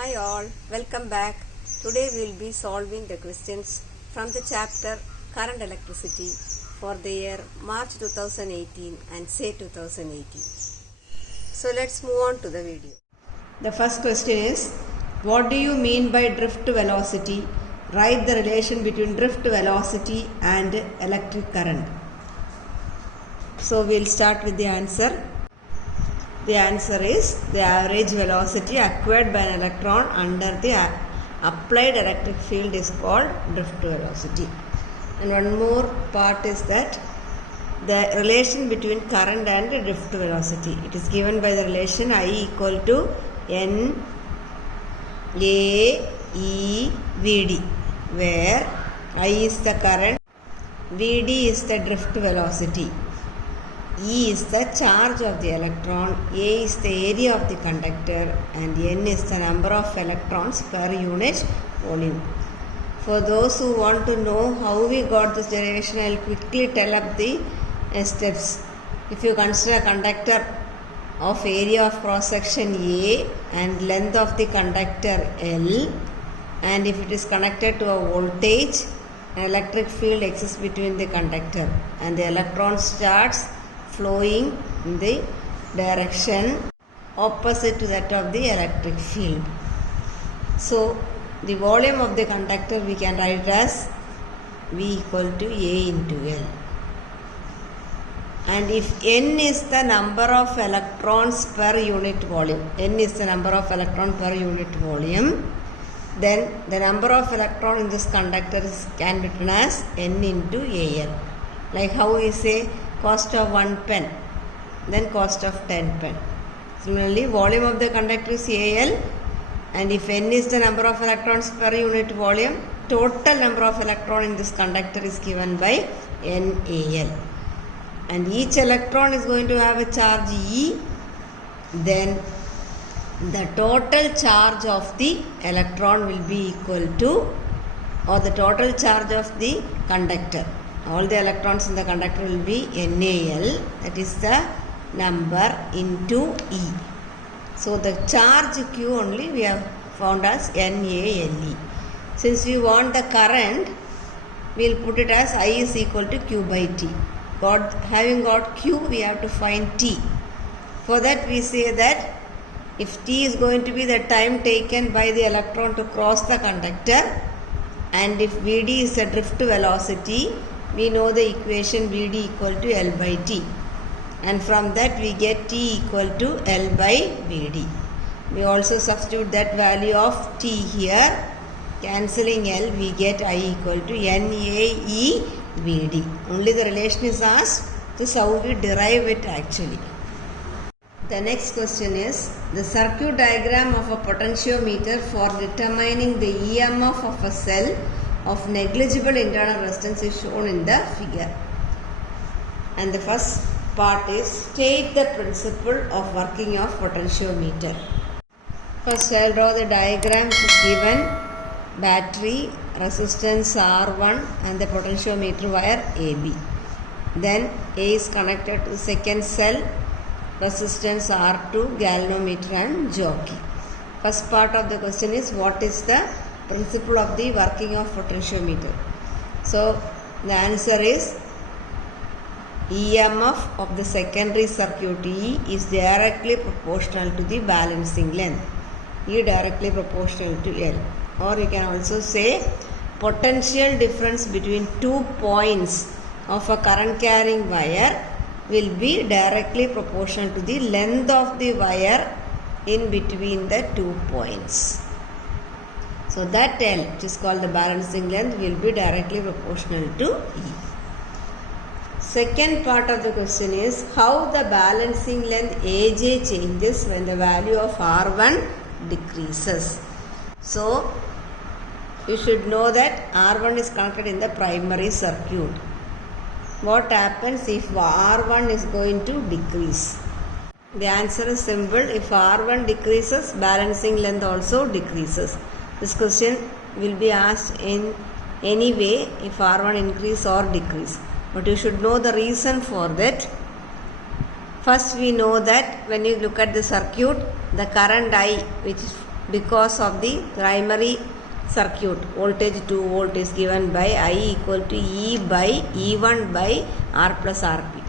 Hi all, welcome back. Today we will be solving the questions from the chapter Current Electricity for the year March 2018 and say 2018. So let's move on to the video. The first question is, what do you mean by drift velocity? Write the relation between drift velocity and electric current. So we'll start with the answer. The answer is the average velocity acquired by an electron under the applied electric field is called drift velocity. And one more part is that the relation between current and drift velocity. It is given by the relation I equal to N A E V D, where I is the current, V D is the drift velocity. E is the charge of the electron, A is the area of the conductor, and N is the number of electrons per unit volume. For those who want to know how we got this derivation, I will quickly tell up the steps. If you consider a conductor of area of cross section A and length of the conductor L, and if it is connected to a voltage, an electric field exists between the conductor, and the electron starts flowing in the direction opposite to that of the electric field. So the volume of the conductor we can write as V equal to A into L. And if N is the number of electrons per unit volume, N is the number of electrons per unit volume, then the number of electrons in this conductor can be written as N into AL. Like how we say cost of 1 pen, then cost of 10 pen. Similarly, volume of the conductor is AL, and if N is the number of electrons per unit volume, total number of electrons in this conductor is given by NAL. And each electron is going to have a charge E, then the total charge of the electron will be equal to, or the total charge of the conductor. All the electrons in the conductor will be NAL, that is the number into E. So the charge Q only we have found as NALE. Since we want the current, we will put it as I is equal to Q by T. Having got Q, we have to find T. For that we say that if T is going to be the time taken by the electron to cross the conductor, and if Vd is the drift velocity, we know the equation Vd equal to L by T, and from that we get T equal to L by Vd. We also substitute that value of T here, cancelling L, we get I equal to NAE Vd. Only the relation is asked. This is how we derive it actually. The next question is the circuit diagram of a potentiometer for determining the EMF of a cell of negligible internal resistance is shown in the figure. And the first part is state the principle of working of potentiometer. First I will draw the diagram which is given: battery, resistance R1 and the potentiometer wire AB. Then A is connected to the second cell, resistance R2, galvanometer and jockey. First part of the question is what is the principle of the working of potentiometer. So the answer is EMF of the secondary circuit E is directly proportional to the balancing length, E directly proportional to L. Or you can also say potential difference between 2 points of a current carrying wire will be directly proportional to the length of the wire in between the 2 points. So that L, which is called the balancing length, will be directly proportional to E. Second part of the question is how the balancing length AJ changes when the value of R1 decreases. So you should know that R1 is connected in the primary circuit. What happens if R1 is going to decrease? The answer is simple. If R1 decreases, balancing length also decreases. This question will be asked in any way if R1 increase or decrease. But you should know the reason for that. First we know that when you look at the circuit, the current I which because of the primary circuit voltage 2 volt is given by I equal to E by E1 by R plus RP.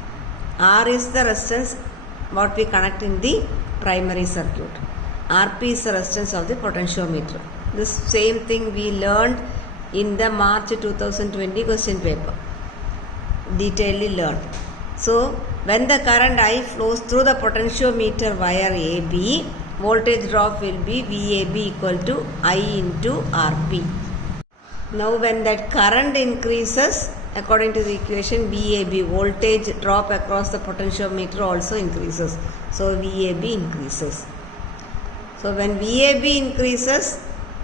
R is the resistance what we connect in the primary circuit. RP is the resistance of the potentiometer. This same thing we learned in the March 2020 question paper. Detailedly learned. So when the current I flows through the potentiometer wire AB, voltage drop will be VAB equal to I into RP. Now when that current increases, according to the equation, VAB, voltage drop across the potentiometer also increases. So VAB increases. So when VAB increases,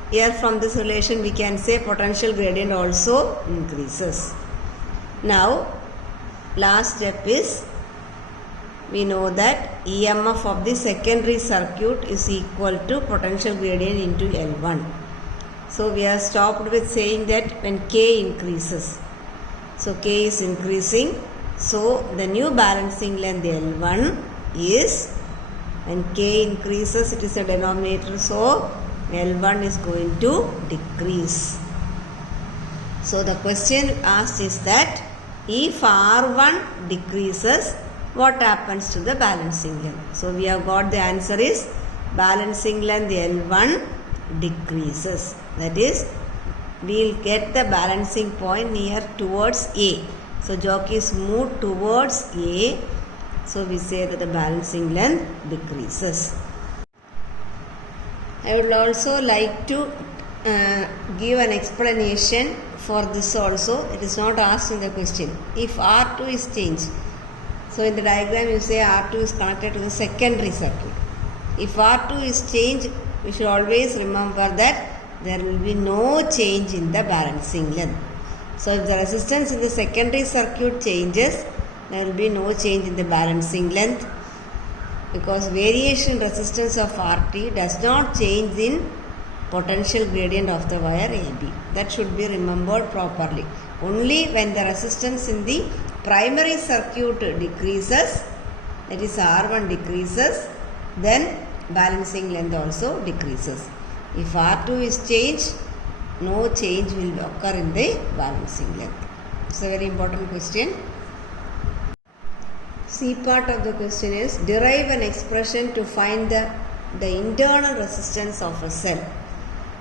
here from this relation we can say potential gradient also increases. Now last step is, we know that EMF of the secondary circuit is equal to potential gradient into L1. So we are stopped with saying that when K increases. So K is increasing. So the new balancing length L1 is, when K increases, it is a denominator. So L1 is going to decrease. So the question asked is that if R1 decreases, what happens to the balancing length? So we have got the answer is balancing length L1 decreases. That is, we will get the balancing point near towards A. So jockey is moved towards A. So we say that the balancing length decreases. I would also like to give an explanation for this also. It is not asked in the question. If R2 is changed, so in the diagram you say R2 is connected to the secondary circuit. If R2 is changed, we should always remember that there will be no change in the balancing length. So if the resistance in the secondary circuit changes, there will be no change in the balancing length, because variation resistance of RT does not change in potential gradient of the wire AB. That should be remembered properly. Only when the resistance in the primary circuit decreases, that is R1 decreases, then balancing length also decreases. If R2 is changed, no change will occur in the balancing length. It's a very important question. C part of the question is, derive an expression to find the internal resistance of a cell.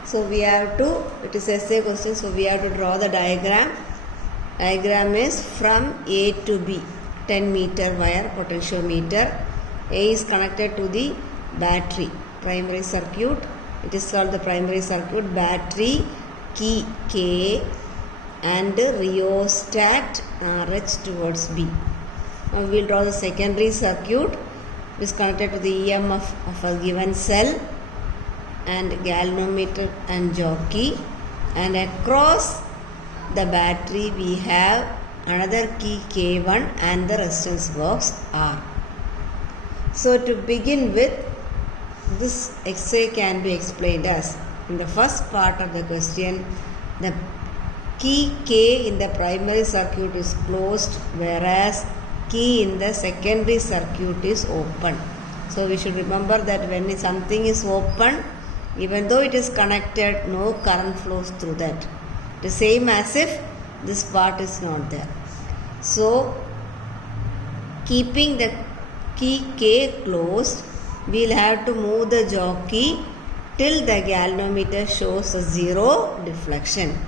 So we have to, it is essay question, so we have to draw the diagram. Diagram is from A to B, 10 meter wire potentiometer. A is connected to the battery, primary circuit. It is called the primary circuit, battery, key K, and rheostat RH towards B. Now we will draw the secondary circuit. It is connected to the EMF of a given cell and galvanometer and jockey, and across the battery we have another key K1 and the resistance box R. So to begin with, this XA can be explained as, in the first part of the question, the key K in the primary circuit is closed, whereas key in the secondary circuit is open. So we should remember that when something is open, even though it is connected, no current flows through that. The same as if this part is not there. So keeping the key K closed, we will have to move the jockey till the galvanometer shows a zero deflection.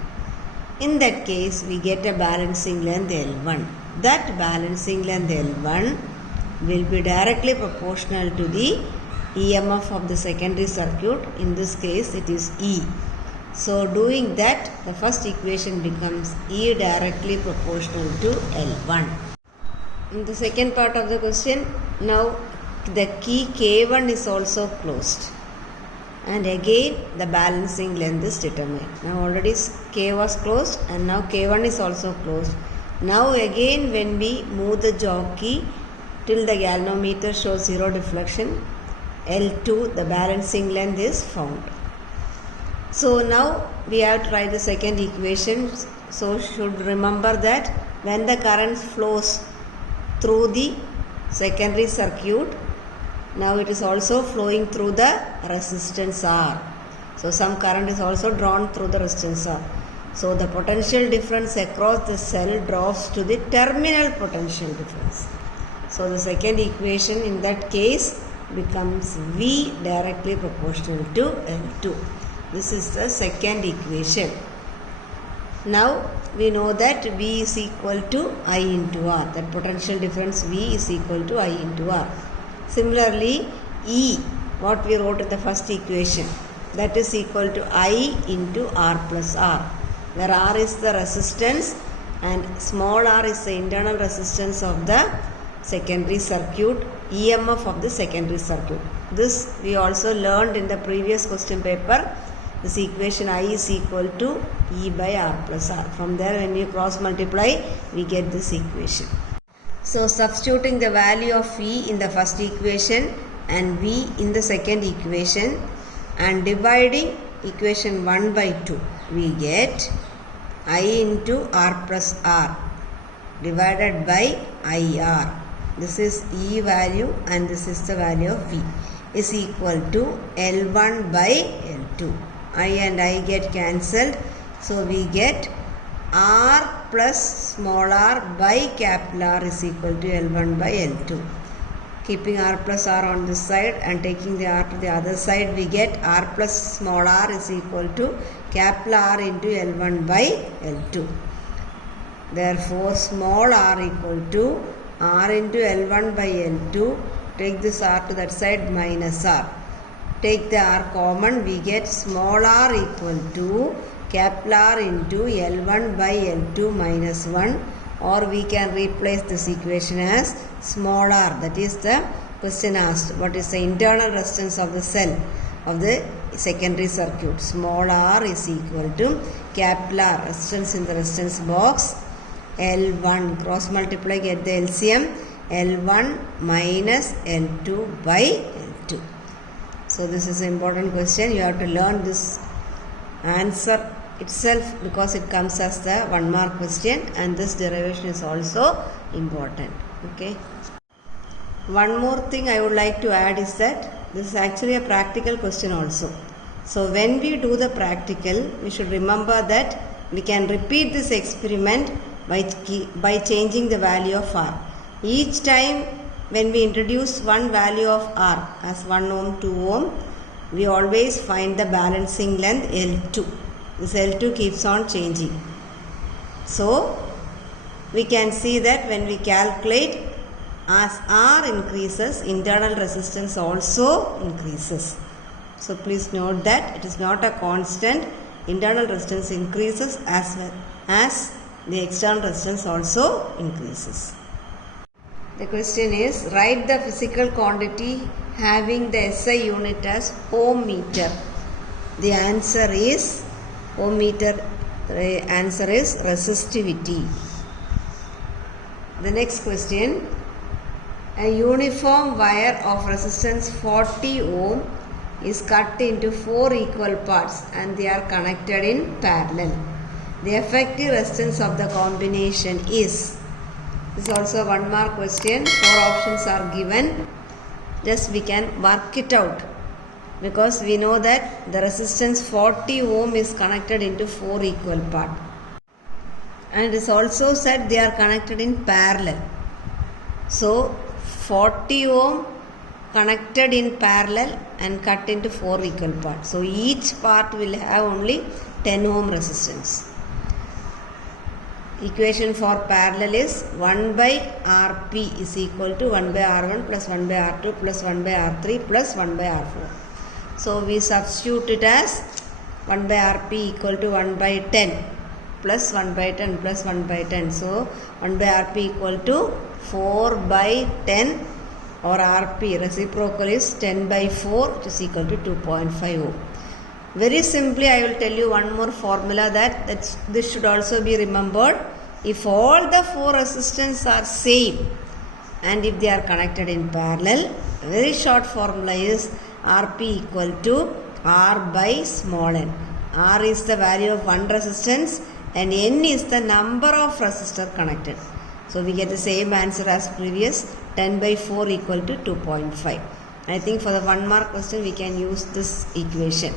In that case, we get a balancing length L1. That balancing length L1 will be directly proportional to the EMF of the secondary circuit. In this case, it is E. So doing that, the first equation becomes E directly proportional to L1. In the second part of the question, now the key K1 is also closed, and again the balancing length is determined. Now already K was closed and now K1 is also closed. Now again when we move the jockey till the galvanometer shows zero deflection, L2, the balancing length is found. So now we have to write the second equation. So should remember that when the current flows through the secondary circuit, now it is also flowing through the resistance R. So some current is also drawn through the resistance R. So the potential difference across the cell drops to the terminal potential difference. So the second equation in that case becomes V directly proportional to L2. This is the second equation. Now we know that V is equal to I into R. That potential difference V is equal to I into R. Similarly, E, what we wrote in the first equation, that is equal to I into R plus R, where R is the resistance and small r is the internal resistance of the secondary circuit, EMF of the secondary circuit. This we also learned in the previous question paper. This equation I is equal to E by R plus R. From there, when you cross multiply, we get this equation. So substituting the value of E in the first equation and V in the second equation and dividing equation 1 by 2, we get I into R plus R divided by IR. This is E value and this is the value of V is equal to L1 by L2. I and I get cancelled. So we get R plus small r by capital R is equal to L1 by L2. Keeping R plus R on this side and taking the R to the other side, we get R plus small r is equal to capital R into L1 by L2. Therefore, small r equal to R into L1 by L2. Take this R to that side minus R. Take the R common, we get small r equal to capital R into L1 by L2 minus 1, or we can replace this equation as small r. That is the question asked. What is the internal resistance of the cell of the secondary circuit? Small r is equal to capital R, resistance in the resistance box, L1. Cross multiply, get the LCM, L1 minus L2 by L2. So this is an important question. You have to learn this answer itself because it comes as the 1 mark question, and this derivation is also important. Okay. One more thing I would like to add is that this is actually a practical question also. So when we do the practical, we should remember that we can repeat this experiment by changing the value of R. Each time when we introduce one value of R as 1 ohm, 2 ohm, we always find the balancing length L2. This L2 keeps on changing. So we can see that when we calculate, as R increases, internal resistance also increases. So please note that it is not a constant. Internal resistance increases as well as the external resistance also increases. The question is, write the physical quantity having the SI unit as ohm meter. The answer is ohm meter. The answer is resistivity. The next question, a uniform wire of resistance 40 ohm is cut into 4 equal parts and they are connected in parallel. The effective resistance of the combination is. This is also a 1 mark question. 4 options are given. Just we can work it out because we know that the resistance 40 ohm is connected into 4 equal parts. And it is also said they are connected in parallel. So 40 ohm connected in parallel and cut into 4 equal parts. So each part will have only 10 ohm resistance. Equation for parallel is 1 by Rp is equal to 1 by R1 plus 1 by R2 plus 1 by R3 plus 1 by R4. So we substitute it as 1 by Rp equal to 1 by 10 plus 1 by 10 plus 1 by 10. So 1 by Rp equal to 4 by 10, or Rp reciprocal is 10 by 4, which is equal to 2.5 ohm. Very simply, I will tell you one more formula that this should also be remembered. If all the 4 resistors are same and if they are connected in parallel, a very short formula is Rp equal to R by small n. R is the value of one resistance and N is the number of resistors connected. So we get the same answer as previous, 10 by 4 equal to 2.5. I think for the 1 mark question we can use this equation.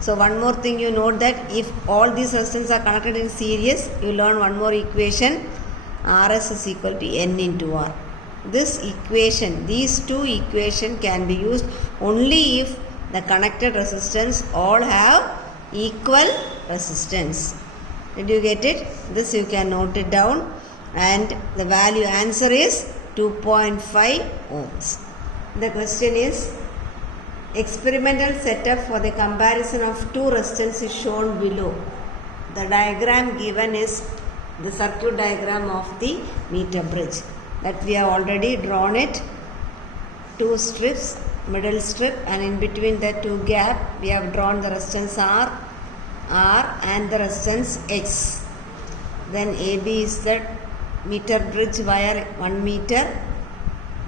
So one more thing you note that if all these resistors are connected in series, you learn one more equation, Rs is equal to N into R. This equation, these two equations can be used only if the connected resistance all have equal resistance. Did you get it? This you can note it down, and the value answer is 2.5 ohms. The question is, experimental setup for the comparison of two resistors is shown below. The diagram given is the circuit diagram of the meter bridge that we have already drawn it. Two strips, middle strip, and in between the two gap we have drawn the resistance R and the resistance X. Then AB is the meter bridge wire 1 meter.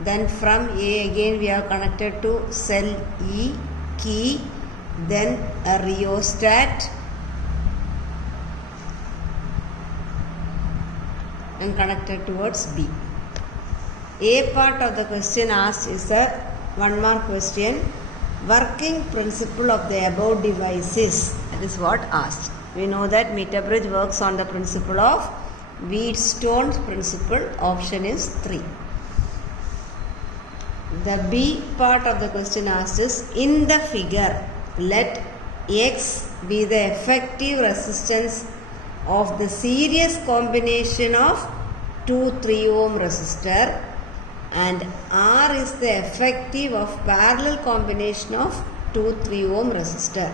Then from A again we have connected to cell E, key, then a rheostat, and connected towards B. A part of the question asked is a 1 mark question. Working principle of the above devices. That is what asked. We know that meter bridge works on the principle of Wheatstone's principle. Option is 3. The B part of the question asked is, in the figure, let X be the effective resistance of the series combination of 2 3 ohm resistor, and R is the effective of parallel combination of 2 3 ohm resistor,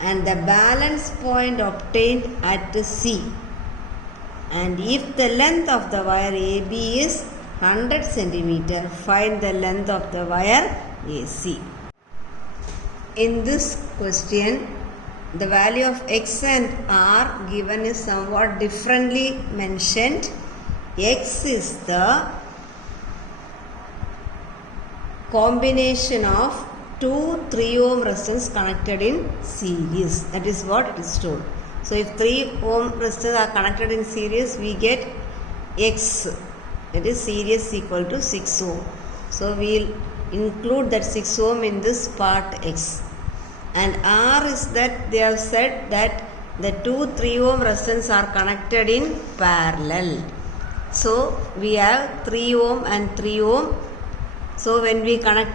and the balance point obtained at C. And if the length of the wire AB is 100 centimeter, find the length of the wire AC. In this question, the value of X and R given is somewhat differently mentioned. X is the combination of 2 3 ohm resistors connected in series. That is what it is told. So if 3 ohm resistors are connected in series, we get X. That is series equal to 6 ohm. So we will include that 6 ohm in this part X. And R is that they have said that the 2 3 ohm resistors are connected in parallel. So we have 3 ohm and 3 ohm. So when we connect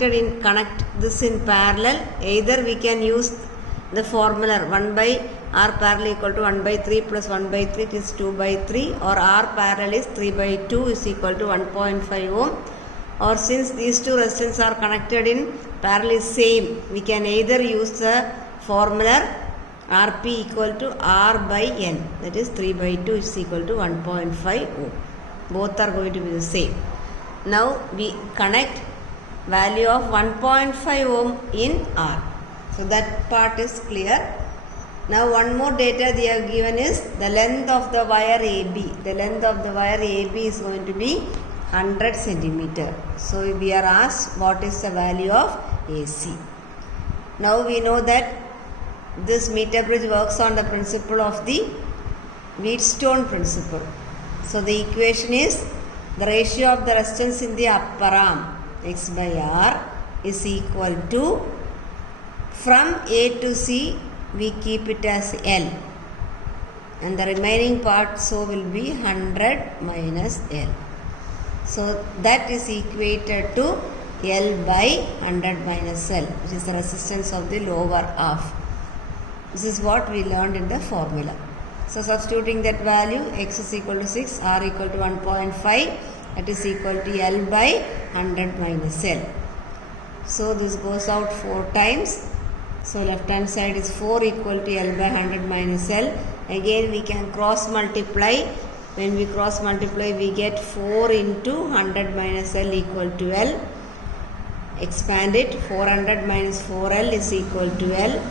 this in parallel, either we can use the formula 1 by R parallel equal to 1 by 3 plus 1 by 3, it is 2 by 3, or R parallel is 3 by 2 is equal to 1.5 ohm. Or since these two resistors are connected in parallel same, we can either use the formula Rp equal to R by N, that is 3 by 2 is equal to 1.5 ohm. Both are going to be the same. Now we connect value of 1.5 ohm in R. So that part is clear. Now one more data they have given is the length of the wire AB. The length of the wire AB is going to be 100 centimeter. So we are asked what is the value of AC. Now we know that this meter bridge works on the principle of the Wheatstone principle. So the equation is the ratio of the resistance in the upper arm X by R is equal to, from A to C we keep it as L, and the remaining part so will be 100 minus L. So that is equated to L by 100 minus L, which is the resistance of the lower half. This is what we learned in the formula. So substituting that value, X is equal to 6, R equal to 1.5, that is equal to L by 100 minus L. So this goes out 4 times. So left hand side is 4 equal to L by 100 minus L. Again we can cross multiply. When we cross multiply, we get 4 into 100 minus L equal to L. Expand it, 400 minus 4L is equal to L.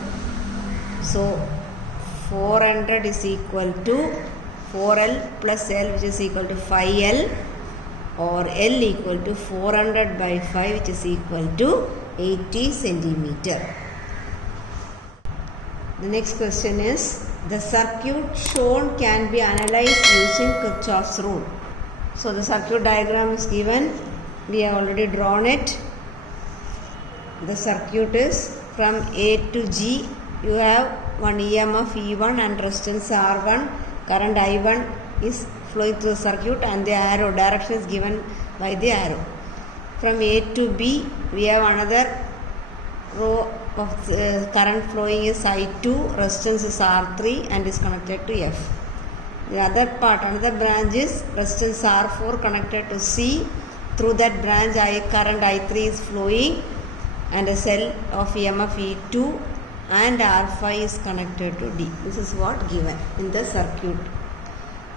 So 400 is equal to 4L plus L, which is equal to 5L, or L equal to 400 by 5, which is equal to 80 centimeter. The next question is, the circuit shown can be analyzed using Kirchhoff's rule. So the circuit diagram is given. We have already drawn it. The circuit is from A to G. you have one EMF E1 and resistance R1, current I1 is flowing through the circuit and the arrow direction is given by the arrow. From A to B we have another row of current flowing is I2, resistance is R3 and is connected to F. The other part, another branch is resistance R4 connected to C. Through that branch current I3 is flowing and a cell of EMF E2 and R5 is connected to D. This is what given in the circuit.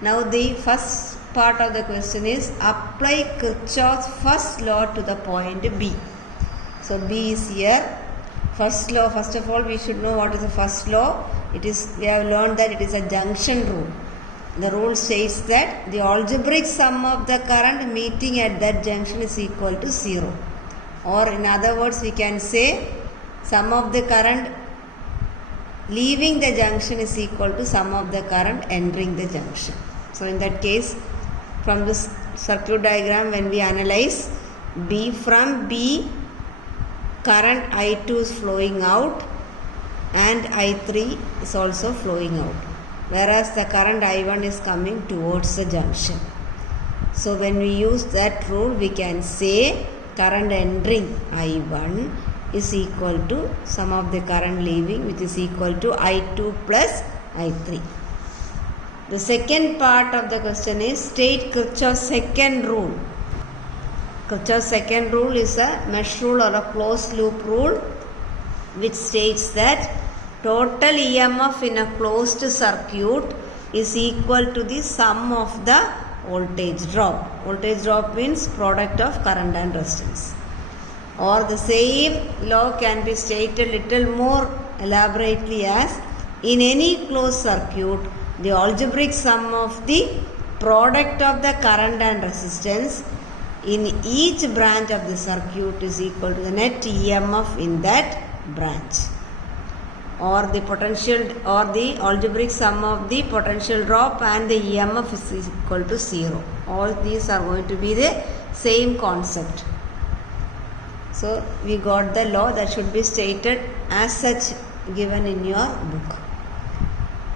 Now the first part of the question is apply Kirchhoff's first law to the point B. So B is here. First law, first of all we should know what is the first law. We have learned that it is a junction rule. The rule says that the algebraic sum of the current meeting at that junction is equal to 0. Or in other words we can say sum of the current leaving the junction is equal to sum of the current entering the junction. So in that case, from this circuit diagram when we analyze from B current I2 is flowing out and I3 is also flowing out, whereas the current I1 is coming towards the junction. So when we use that rule we can say current entering I1 is equal to sum of the current leaving, which is equal to I2 plus I3. The second part of the question is state Kirchhoff's second rule. Kirchhoff's second rule is a mesh rule or a closed loop rule which states that total EMF in a closed circuit is equal to the sum of the voltage drop. Voltage drop means product of current and resistance. Or the same law can be stated little more elaborately as in any closed circuit the algebraic sum of the product of the current and resistance in each branch of the circuit is equal to the net EMF in that branch. Or the potential or the algebraic sum of the potential drop and the EMF is equal to 0. All these are going to be the same concept. So we got the law that should be stated as such given in your book.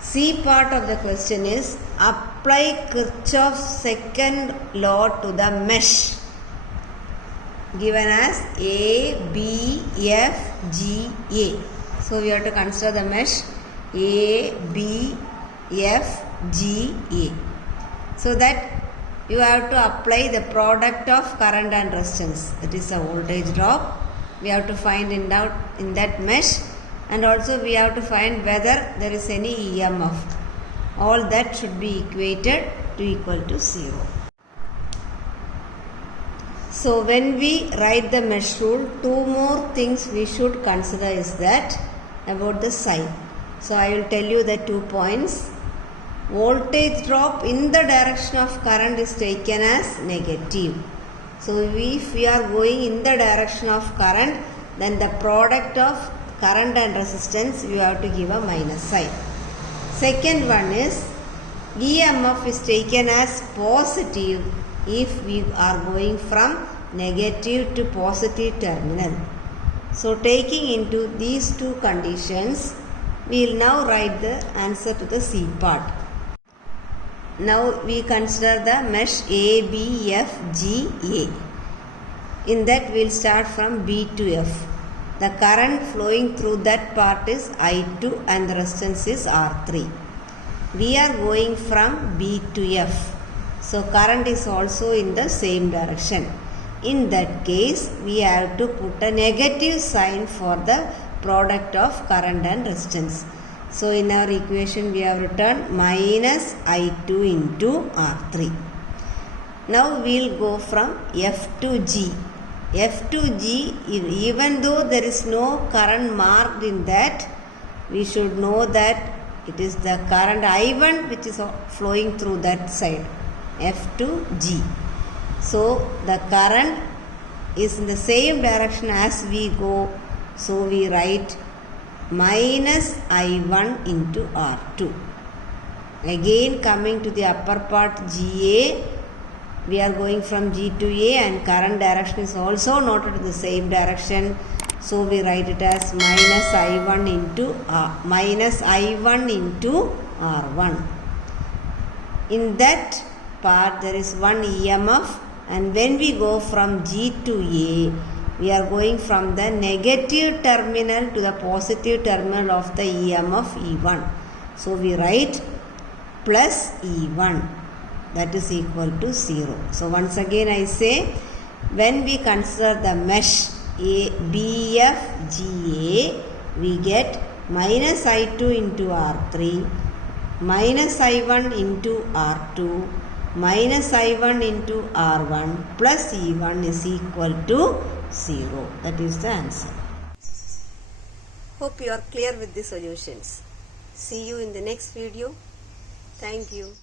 C part of the question is apply Kirchhoff's second law to the mesh given as A, B, F, G, A. So we have to consider the mesh A, B, F, G, A. So that you have to apply the product of current and resistance. That is a voltage drop. We have to find in that mesh, and also we have to find whether there is any EMF. All that should be equated to equal to 0. So when we write the mesh rule, two more things we should consider is that about the sign. So I will tell you the 2 points. Voltage drop in the direction of current is taken as negative. So if we are going in the direction of current, then the product of current and resistance you have to give a minus sign. Second one is EMF is taken as positive if we are going from negative to positive terminal. So taking into these two conditions, we will now write the answer to the C part. Now we consider the mesh A, B, F, G, A. In that we will start from B to F. The current flowing through that part is I2 and the resistance is R3. We are going from B to F. So current is also in the same direction. In that case, we have to put a negative sign for the product of current and resistance. So in our equation we have written minus I2 into R3. Now we will go from F to G. F to G, even though there is no current marked in that, we should know that it is the current I1 which is flowing through that side. F to G. So the current is in the same direction as we go. So we write minus I1 into R2. Again coming to the upper part GA, we are going from G to A and current direction is also noted in the same direction. So we write it as minus I1 into R1. In that part there is one EMF, and when we go from G to A, we are going from the negative terminal to the positive terminal of the EMF E1. So we write plus E1, that is equal to 0. So once again I say, when we consider the mesh BFGA, we get minus I2 into R3, minus I1 into R2, minus I1 into R1 plus E1 is equal to 0. That is the answer. Hope you are clear with the solutions. See you in the next video. Thank you.